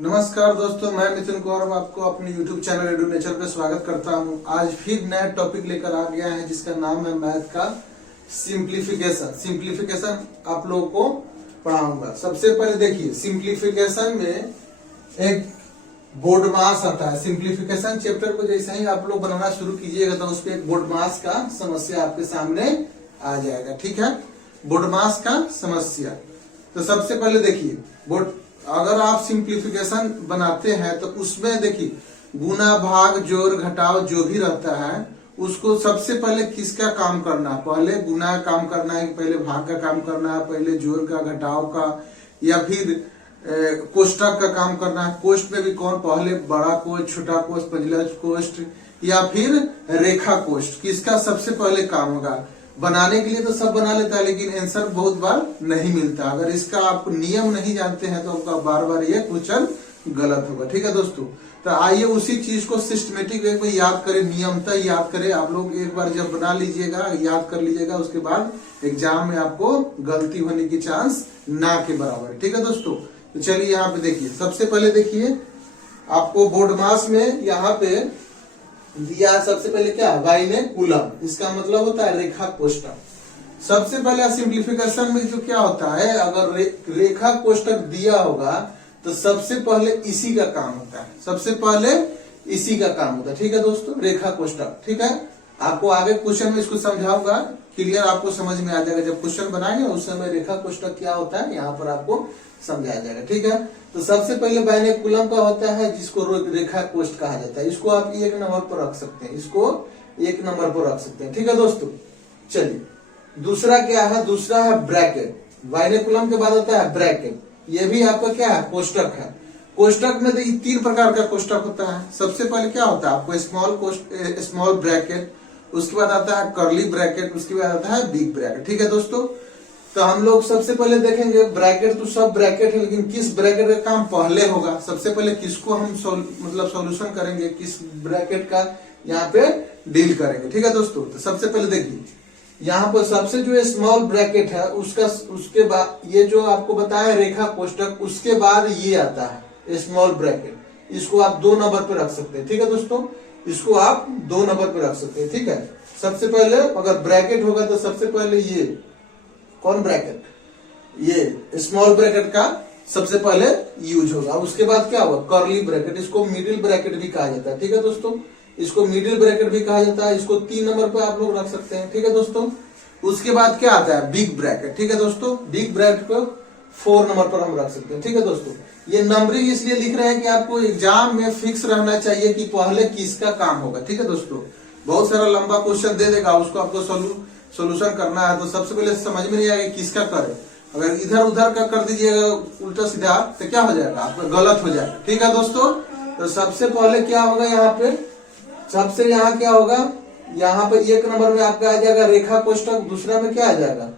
नमस्कार दोस्तों, मैं मिथुन गौरव आपको अपने YouTube चैनल एडू नेचर पे स्वागत करता हूं। आज फिर नया टॉपिक लेकर आ गया है जिसका नाम है मैथ का सिंप्लीफिकेशन आप लोगों को पढ़ाऊंगा। सबसे पहले देखिए, सिंप्लीफिकेशन में एक बोर्ड मास आता है। सिंप्लीफिकेशन चैप्टर को जैसे ही आप लोग बनाना शुरू कीजिएगा तो उस पर एक बोर्ड मास का समस्या आपके सामने आ जाएगा। ठीक है, बोर्ड मास का समस्या। तो सबसे पहले देखिए, बोर्ड अगर आप सिंप्लीफिकेशन बनाते हैं तो उसमें देखिए गुना भाग जोड़ घटाव जो भी रहता है उसको सबसे पहले किसका काम करना है? पहले गुना का काम करना है कि पहले भाग का काम करना है, पहले जोड़ का, घटाव का, या फिर कोष्टक का काम करना है? कोष्ट में भी कौन पहले, बड़ा कोष्ट, छोटा कोष्ट, मंझला कोष्ट, या फिर रेखा कोष्ट, किसका सबसे पहले काम होगा? बनाने के लिए तो सब बना लेता है लेकिन आंसर बहुत बार नहीं मिलता। अगर इसका आप नियम नहीं जानते हैं तो आपका बार बार ये क्वेश्चन गलत होगा। ठीक है दोस्तों, तो आइए उसी चीज को सिस्टमेटिक वे में याद करें, नियमतः याद करें। आप लोग एक बार जब बना लीजिएगा, याद कर लीजिएगा, उसके बाद एग्जाम में आपको गलती होने की चांस ना के बराबर। ठीक है दोस्तों, तो चलिए यहाँ पे देखिए। सबसे पहले देखिए, आपको बोर्ड मास में यहाँ पे दिया सबसे पहले क्या, y ने कूलम, इसका मतलब होता है रेखा कोष्टक। सबसे पहले सिंप्लीफिकेशन में जो क्या होता है, अगर रेखा कोष्टक दिया होगा तो सबसे पहले इसी का काम होता है, सबसे पहले इसी का काम होता है। ठीक है दोस्तों, रेखा कोष्टक। ठीक है, आपको आगे क्वेश्चन में इसको समझाऊंगा, क्लियर आपको समझ में आ जाएगा। जब क्वेश्चन बनाएंगे उस समय रेखा कोष्टक क्या होता है यहाँ पर आपको समझाया जाएगा। ठीक है, तो सबसे पहले बाइने कुलम का होता है जिसको रेखा कोष्ट कहा जाता है। इसको आप एक नंबर पर रख सकते हैं, इसको एक नंबर पर रख सकते हैं। ठीक है दोस्तों, चलिए दूसरा क्या है, दूसरा है ब्रैकेट। बाइने कुलम के बाद होता है ब्रैकेट, ये भी आपका क्या है, कोष्टक है। कोष्टक में तो तीन प्रकार का कोष्टक होता है। सबसे पहले क्या होता है आपको स्मॉल ब्रैकेट, उसके बाद आता है कर्ली ब्रैकेट, उसके बाद आता है बिग ब्रैकेट। ठीक है दोस्तों, तो हम लोग सबसे पहले देखेंगे ब्रैकेट। तो सब ब्रैकेट है लेकिन किस ब्रैकेट का काम पहले होगा, सबसे पहले किसको हम सॉल्यूशन करेंगे, किस ब्रैकेट का यहाँ पे डील करेंगे। ठीक है दोस्तों, तो सबसे पहले देखिए यहाँ पर सबसे जो स्मॉल ब्रैकेट है उसके बाद ये जो आपको बताया रेखा कोष्टक, उसके बाद ये आता है स्मॉल ब्रैकेट। इसको आप 2 नंबर पे रख सकते हैं। ठीक है दोस्तों, इसको आप 2 नंबर पे रख सकते हैं। ठीक है, सबसे पहले अगर ब्रैकेट होगा तो सबसे पहले ये कौन ब्रैकेट, ये स्मॉल ब्रैकेट का सबसे पहले यूज होगा। उसके बाद क्या होगा, कर्ली ब्रैकेट, इसको मिडिल ब्रैकेट भी कहा जाता है। ठीक है दोस्तों, इसको मिडिल ब्रैकेट भी कहा जाता है। इसको 3 नंबर पे आप लोग रख सकते हैं। ठीक है दोस्तों, उसके बाद क्या आता है, बिग ब्रैकेट। ठीक है दोस्तों, बिग ब्रैकेट को 4 नंबर पर हम रख सकते हैं। ठीक है दोस्तों, ये नंबरिंग इसलिए लिख रहे हैं कि आपको एग्जाम में फिक्स रहना चाहिए कि पहले किसका काम होगा। ठीक है दोस्तों, बहुत सारा लंबा क्वेश्चन दे देगा, उसको आपको सोल्यूशन करना है तो सबसे पहले समझ में नहीं आएगा किसका करे। अगर इधर उधर का कर दीजिएगा उल्टा सीधा तो क्या हो जाएगा, आपका गलत हो जाएगा। ठीक है दोस्तों, तो सबसे पहले क्या होगा यहाँ पे, सबसे यहाँ क्या होगा, यहाँ पे 1 नंबर में आपका आ जाएगा रेखा कोष्टक। दूसरा में क्या आ जाएगा,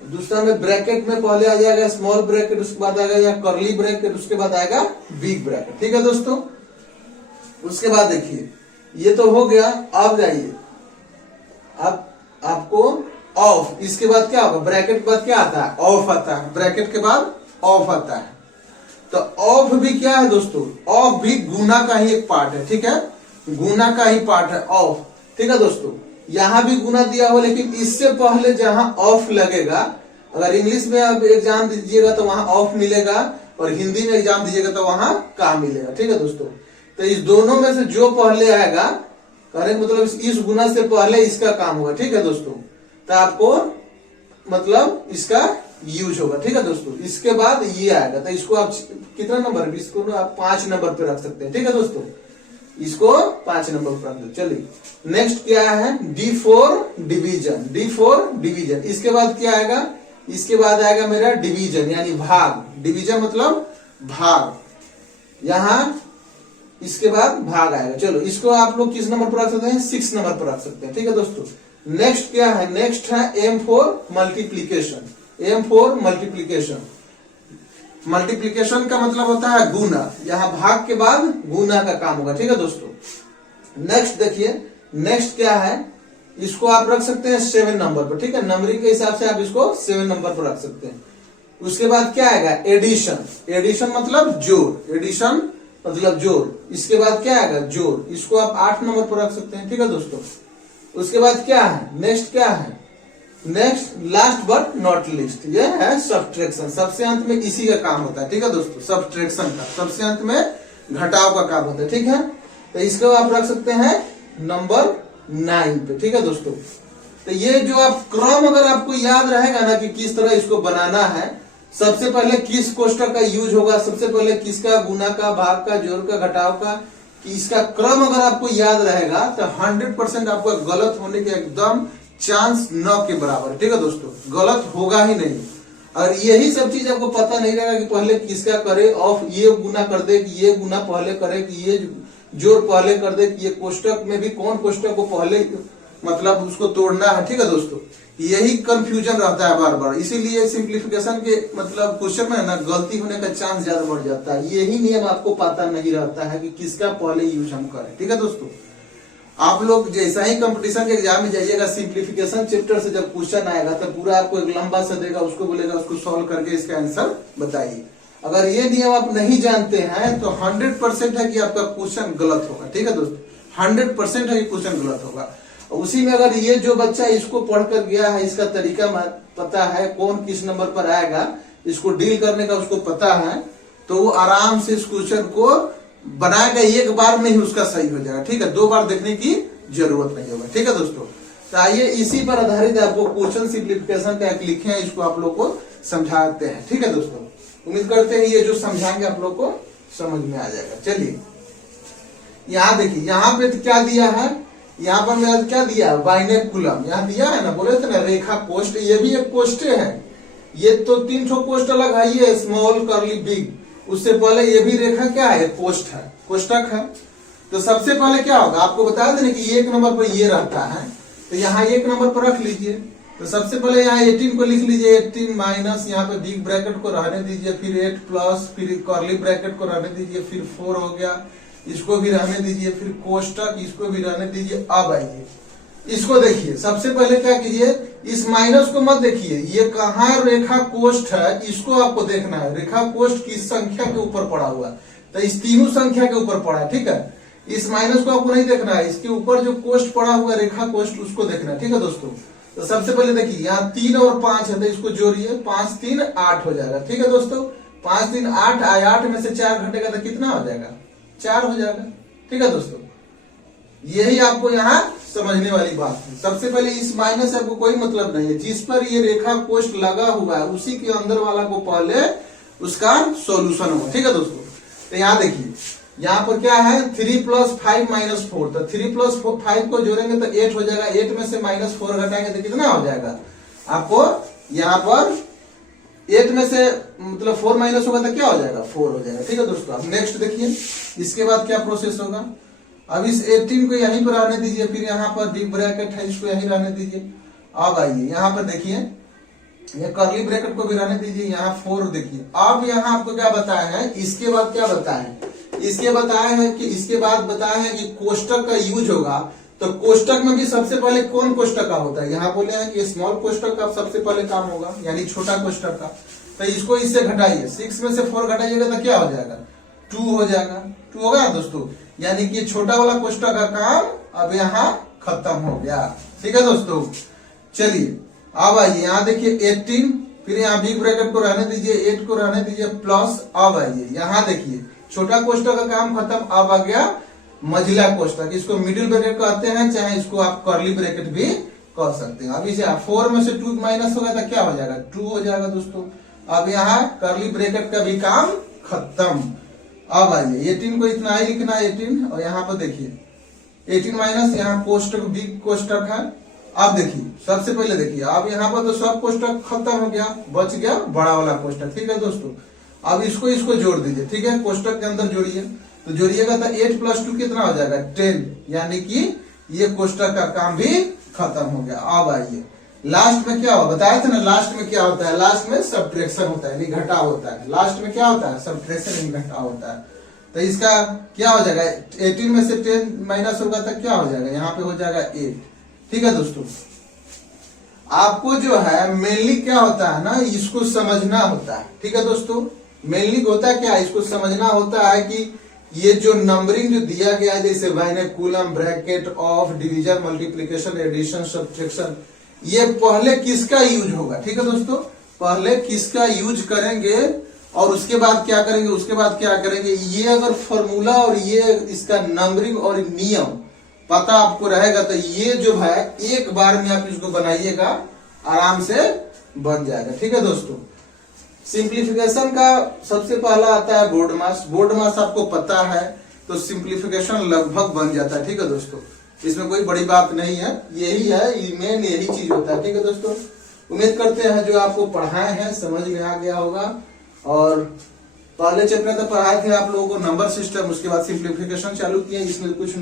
दूसरा में ब्रैकेट में पहले आ जाएगा स्मॉल ब्रैकेट, उसके बाद आएगा या कर्ली ब्रैकेट, उसके बाद आएगा बिग ब्रैकेट। ठीक है दोस्तों, उसके बाद देखिए ये तो हो गया। अब जाइए, अब आपको ऑफ, इसके बाद क्या होगा, ब्रैकेट के बाद क्या आता है, ऑफ आता है। ब्रैकेट के बाद ऑफ आता है। तो ऑफ भी क्या है दोस्तों, ऑफ भी गुना का ही एक पार्ट है। ठीक है, गुना का ही पार्ट है ऑफ। ठीक है दोस्तों, यहां भी गुना दिया हो लेकिन इससे पहले जहां ऑफ लगेगा, अगर इंग्लिश में आप एग्जाम दीजिएगा तो वहां ऑफ मिलेगा और हिंदी में एग्जाम दीजिएगा तो वहां का मिलेगा। ठीक है दोस्तों, तो इस दोनों में से जो पहले आएगा, करें मतलब इस गुना से पहले इसका काम होगा। ठीक है दोस्तों, तो आपको मतलब इसका यूज होगा। ठीक है दोस्तों, इसके बाद ये आएगा तो इसको आप कितना नंबर, इसको आप 5 नंबर पे रख सकते हैं। ठीक है दोस्तों, इसको 5 नंबर पर रख दो। चलिए नेक्स्ट क्या है, D4 डिवीजन। D4 डिवीजन, इसके बाद क्या आएगा, इसके बाद आएगा मेरा डिवीजन यानी भाग। डिवीजन मतलब भाग, यहां इसके बाद भाग आएगा। चलो इसको आप लोग किस नंबर पर रख सकते हैं, 6 नंबर पर रख सकते हैं। ठीक है दोस्तों, नेक्स्ट क्या है, नेक्स्ट है M4 multiplication. M4 multiplication, multiplication का मतलब होता है गुना, यहाँ भाग के बाद गुना का काम होगा। ठीक है दोस्तों, नेक्स्ट देखिए, नेक्स्ट क्या है, इसको आप रख सकते हैं 7 नंबर पर। ठीक है, नंबरिंग के हिसाब से आप इसको 7 नंबर पर रख सकते हैं। उसके बाद क्या आएगा एडिशन, एडिशन मतलब जोड़, एडिशन मतलब जोड़। इसके बाद क्या आएगा जोड़, इसको आप 8 नंबर पर रख सकते हैं, ठीक है दोस्तों। उसके बाद क्या है नेक्स्ट, क्या है next, last but not list, ये है सब्ट्रैक्शन। सबसे अंत में इसी का काम होता है, ठीक है दोस्तों, सब्ट्रैक्शन का सबसे अंत में घटाव का काम होता है, ठीक है। तो इसको आप रख सकते हैं नंबर 9 पे, ठीक है दोस्तों। तो ये जो आप क्रम अगर आपको याद रहेगा ना कि किस तरह इसको बनाना है, सबसे पहले किस कोष्ठक का यूज होगा, सबसे पहले किसका, गुना का, भाग का, जोड़ का, घटाव का, कि इसका क्रम अगर आपको याद रहेगा तो 100% आपको गलत होने के एकदम चांस न के बराबर, ठीक है दोस्तों, गलत होगा ही नहीं। और यही सब चीज आपको पता नहीं रहेगा कि पहले किसका करे, ऑफ ये गुना कर दे कि ये गुना पहले करे, कि ये जोड़ पहले कर दे, कि ये कोष्ठक में भी कौन कोष्ठक को पहले मतलब उसको तोड़ना है, ठीक है दोस्तों। यही कंफ्यूजन रहता है बार बार, इसीलिए सिंप्लीफिकेशन के मतलब क्वेश्चन में ना गलती होने का चांस ज्यादा बढ़ जाता है। यही नियम आपको पता नहीं रहता है कि किसका पहले यूज हम करें, ठीक है दोस्तों। आप लोग जैसा ही कंपटीशन के एग्जाम में जाइएगा, सिंप्लीफिकेशन चैप्टर से जब क्वेश्चन आएगा तो पूरा आपको एक लंबा सा देगा, उसको बोलेगा उसको सॉल्व करके इसका आंसर बताइए। अगर ये नियम आप नहीं जानते हैं तो 100% है कि आपका क्वेश्चन गलत होगा, ठीक है दोस्तों, 100% है कि क्वेश्चन गलत होगा। उसी में अगर ये जो बच्चा इसको पढ़कर गया है, इसका तरीका पता है, कौन किस नंबर पर आएगा, इसको डील करने का उसको पता है, तो वो आराम से इस क्वेश्चन को बनाएगा, एक बार में ही उसका सही हो जाएगा, ठीक है, 2 बार देखने की जरूरत नहीं होगा, ठीक है दोस्तों। तो आइए इसी पर आधारित आपको क्वेश्चन सिंप्लीफिकेशन का एक लिखे हैं, इसको आप लोग को समझाते हैं, ठीक है दोस्तों। उम्मीद करते हैं ये जो समझाएंगे आप लोग को समझ में आ जाएगा। चलिए यहाँ देखिए, यहाँ पे क्या दिया है, यहाँ पर मैं क्या दिया, बाइनेकुलम यहाँ दिया है ना, बोले थे ना रेखा कोष्ठ, ये भी एक कोष्ठ है। ये तो 3 ठो कोष्ठ अलग है, ये स्मॉल कर्ली बिग, उससे पहले ये भी रेखा क्या है, कोष्ठ है, कोष्ठक है। तो सबसे पहले क्या होगा, आपको बताया था ना कि 1 नंबर पर ये रहता है, तो यहाँ 1 नंबर पर रख लीजिए। तो सबसे पहले यहाँ 18 को लिख लीजिए, 18 माइनस यहाँ पे बिग ब्रैकेट को रहने दीजिए, फिर 8 प्लस, फिर कर्ली ब्रैकेट को रहने दीजिए, फिर 4 हो गया, इसको भी रहने दीजिए, फिर कोष्ठक इसको भी रहने दीजिए। अब आइए इसको देखिए, सबसे पहले क्या कीजिए, इस माइनस को मत देखिए, ये कहाँ रेखा कोष्ठ है, इसको आपको देखना है, रेखा कोष्ठ किस संख्या के ऊपर पड़ा हुआ है, तो इस तीनों संख्या के ऊपर पड़ा है, ठीक है। इस माइनस को आपको नहीं देखना है, इसके ऊपर जो कोष्ठ पड़ा हुआ रेखा कोष्ठ उसको देखना है, ठीक है दोस्तों। तो सबसे पहले देखिए यहाँ 3 और 5 है, तो इसको जोड़िए, 5 3 8 हो जाएगा, ठीक है दोस्तों। 5 3 8, 8 में से 4 घटेगा तो कितना हो जाएगा, 4 हो जाएगा, ठीक है दोस्तों। यही आपको यहाँ समझने वाली बात है। सबसे पहले इस माइनस से आपको कोई मतलब नहीं है, जिस पर ये रेखा कोष्ठ लगा हुआ है उसी के अंदर वाला को पहले उसका सॉल्यूशन होगा, ठीक है दोस्तों। तो यहाँ देखिए, यहाँ पर क्या है 3 + 5 - 4, तो 3 + 5 को जोड़ेंगे तो 8 हो जाएगा, 8 में से -4 घटाएंगे तो कितना हो जाएगा आपको, यहाँ पर 8 में से मतलब 4 माइनस होगा तो क्या हो जाएगा, 4 हो जाएगा, ठीक है दोस्तों। अब नेक्स्ट देखिए, इसके बाद क्या प्रोसेस होगा। अब इस 18 को यहीं पर रहने दीजिए, फिर यहाँ पर बिग ब्रैकेट है, इसको यहीं रहने दीजिए। अब आइए यहाँ पर देखिए, ये कर्ली ब्रैकेट को भी रहने दीजिए, यहाँ 4 देखिए। अब यहाँ आपको क्या बताया है, इसके बाद क्या बताया है, इसके बताया है कि इसके बाद बताया है कि कोष्ठक का यूज होगा। तो कोष्ठक में भी सबसे पहले कौन कोष्ठक का होता है, यहाँ बोले हैं कि स्मॉल कोष्ठक का सबसे पहले काम होगा, यानी छोटा कोष्ठक का। तो इसको इससे घटाइए, 6 में से 4 घटाइएगा तो क्या हो जाएगा, 2 हो जाएगा, 2 होगा ना दोस्तों। यानी कि छोटा वाला कोष्ठक का काम अब यहाँ खत्म हो गया, ठीक है दोस्तों। चलिए अब आइए यहाँ देखिए 18, फिर यहाँ बिग ब्रैकेट को रहने दीजिए, 8 को रहने दीजिए, प्लस। अब आइए यहाँ देखिए, छोटा कोष्ठक का काम खत्म, अब आ गया मझिला कोष्ठक, इसको मिडिल ब्रैकेट कहते हैं, चाहे इसको आप कर्ली ब्रैकेट भी कह सकते हैं। अभी से 4 में से 2 माइनस होगा तो क्या हो जाएगा, 2 हो जाएगा दोस्तों। अब यहाँ कर्ली ब्रैकेट का भी काम खत्म। अब आइए 18 को इतना ही लिखना है, 18, और यहाँ पर देखिए 18 माइनस यहाँ कोष्ठक बिग कोष्ठक है। अब देखिए सबसे पहले देखिए, अब यहाँ पर तो सब कोष्ठक खत्म हो गया, बच गया बड़ा वाला कोष्ठक, ठीक है दोस्तों। अब इसको जोड़ दीजिए, ठीक है, कोष्ठक के अंदर जोड़िए, तो जोड़िएगा तो 8 + 2 कितना हो जाएगा, 10, यानी कि ये कोष्ठक का काम भी खत्म हो गया। अब आइए लास्ट में क्या होगा, बताया था ना लास्ट में क्या होता है, लास्ट में सब्ट्रैक्शन होता है, नहीं घटाव होता है। लास्ट में क्या होता है, सब्ट्रैक्शन नहीं घटाव होता है। तो इसका क्या हो जाएगा, 18 में से 10 माइनस होगा तो क्या हो जाएगा, यहाँ पे हो जाएगा 8, ठीक है दोस्तों। आपको जो है मेनली क्या होता है ना, इसको समझना होता है। ठीक है दोस्तों, मेनली होता है क्या, इसको समझना होता है कि ये जो नंबरिंग जो दिया गया है, जैसे vinculum, bracket, of, division, multiplication, addition, subtraction, ये पहले किसका यूज होगा। ठीक है दोस्तों, पहले किसका यूज करेंगे और उसके बाद क्या करेंगे, उसके बाद क्या करेंगे। ये अगर फॉर्मूला और ये इसका नंबरिंग और नियम पता आपको रहेगा तो ये जो है एक बार में आप इसको बनाइएगा, आराम से बन जाएगा। ठीक है दोस्तों, सिंप्लीफिकेशन का सबसे पहला आता है बोर्ड मास। बोर्ड मास आपको पता है तो सिंप्लीफिकेशन लगभग बन जाता है। ठीक है दोस्तों, इसमें कोई बड़ी बात नहीं है, यही है मेन, यही चीज होता है। ठीक है दोस्तों, उम्मीद करते हैं जो आपको पढ़ाए हैं समझ में आ गया होगा। और पहले चैप्टर तक पढ़ाए थे आप लोगों को नंबर सिस्टम, उसके बाद सिंप्लीफिकेशन चालू किया, इसमें कुछ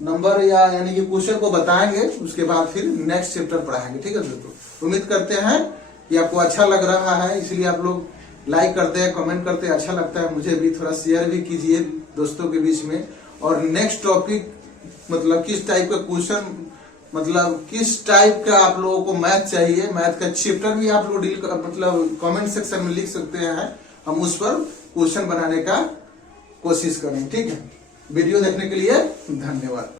नंबर या यानी कि क्वेश्चन को बताएंगे, उसके बाद फिर नेक्स्ट चैप्टर पढ़ाएंगे। ठीक है दोस्तों, उम्मीद करते हैं कि आपको अच्छा लग रहा है, इसलिए आप लोग लाइक करते हैं, कमेंट करते हैं, अच्छा लगता है मुझे भी, थोड़ा शेयर भी कीजिए दोस्तों के बीच में। और नेक्स्ट टॉपिक मतलब किस टाइप का क्वेश्चन, मतलब किस टाइप का आप लोगों को मैथ चाहिए, मैथ का चैप्टर भी आप लोग मतलब कमेंट सेक्शन में लिख सकते हैं, हम उस पर क्वेश्चन बनाने का कोशिश करेंगे। ठीक है, वीडियो देखने के लिए धन्यवाद।